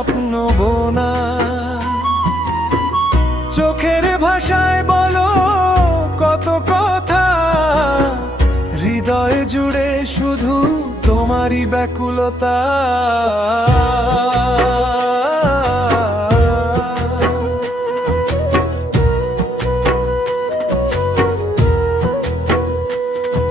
স্বপ্ন বোনা। চোখের ভাষায় বলো কত কথা, হৃদয় জুড়ে শুধু তোমারই ব্যাকুলতা।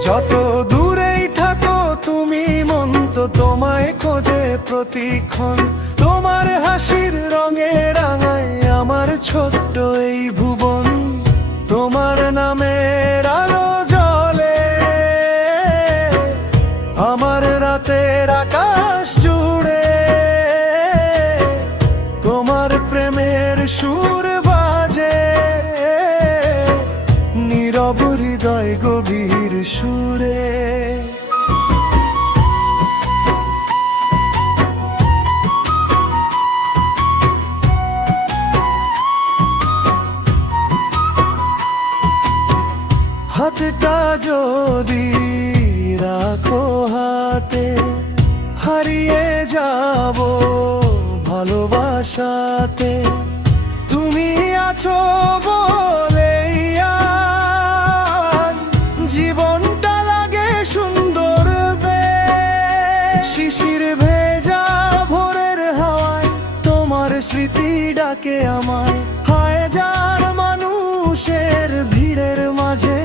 যত দূরেই থাকো তুমি, মন তো তোমায় খোঁজে প্রতিক্ষণ। তোমার হাসির রঙে রাঙায় আমার ছোট্ট এই ভুবন। তোমার নামের আলো জ্বলে আমার রাতের আকাশ জুড়ে। তোমার প্রেমের সুর বাজে নীরব হৃদয় গভীর সুরে। হাতটা যদি রাখো হাতে, হারিয়ে যাব ভালোবাসাতে। তুমি আছো বলেই আজ জীবনটা লাগে সুন্দর বেশ। শিশির ভেজা ভোরের হাওয়ায় তোমার স্মৃতি ডাকে আমায়। হাজার মানুষের ভিড়ের মাঝে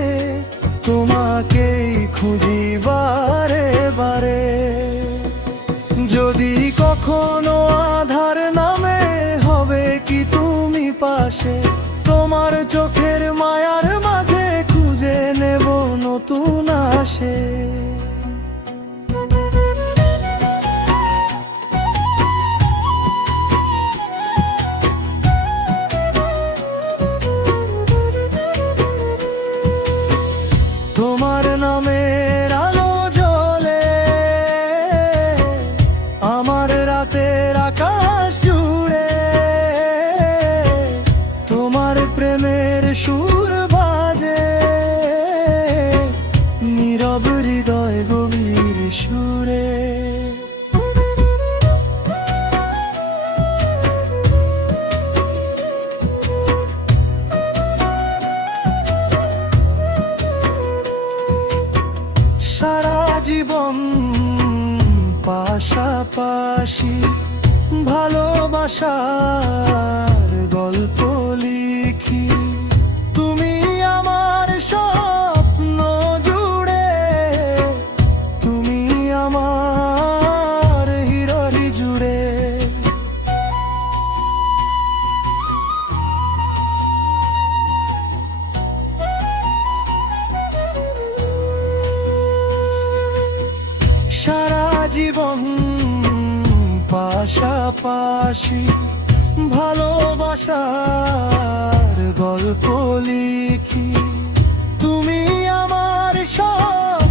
তোমাকেই খুঁজি বারে বারে। যদি কখনো আধার নামে হবে কি তুমি পাশে, তোমার চোখের মায়ার মাঝে খুঁজে নেব নতুন আশে। তোমার নামের আলো জ্বলে আমার রাতের আকাশ জুড়ে। তোমার প্রেমের সুর বাজে নীরব হৃদয় গভীর সুরে। সারা জীবন পাশাপাশি ভালোবাসার গল্প লিখি। তুমি আমার স্বপ্ন জুড়ে, তুমি আমার হৃদয় জুড়ে। সারা জীবন পাশাপাশি ভালোবাসার গল্প লিখি। তুমি আমার সব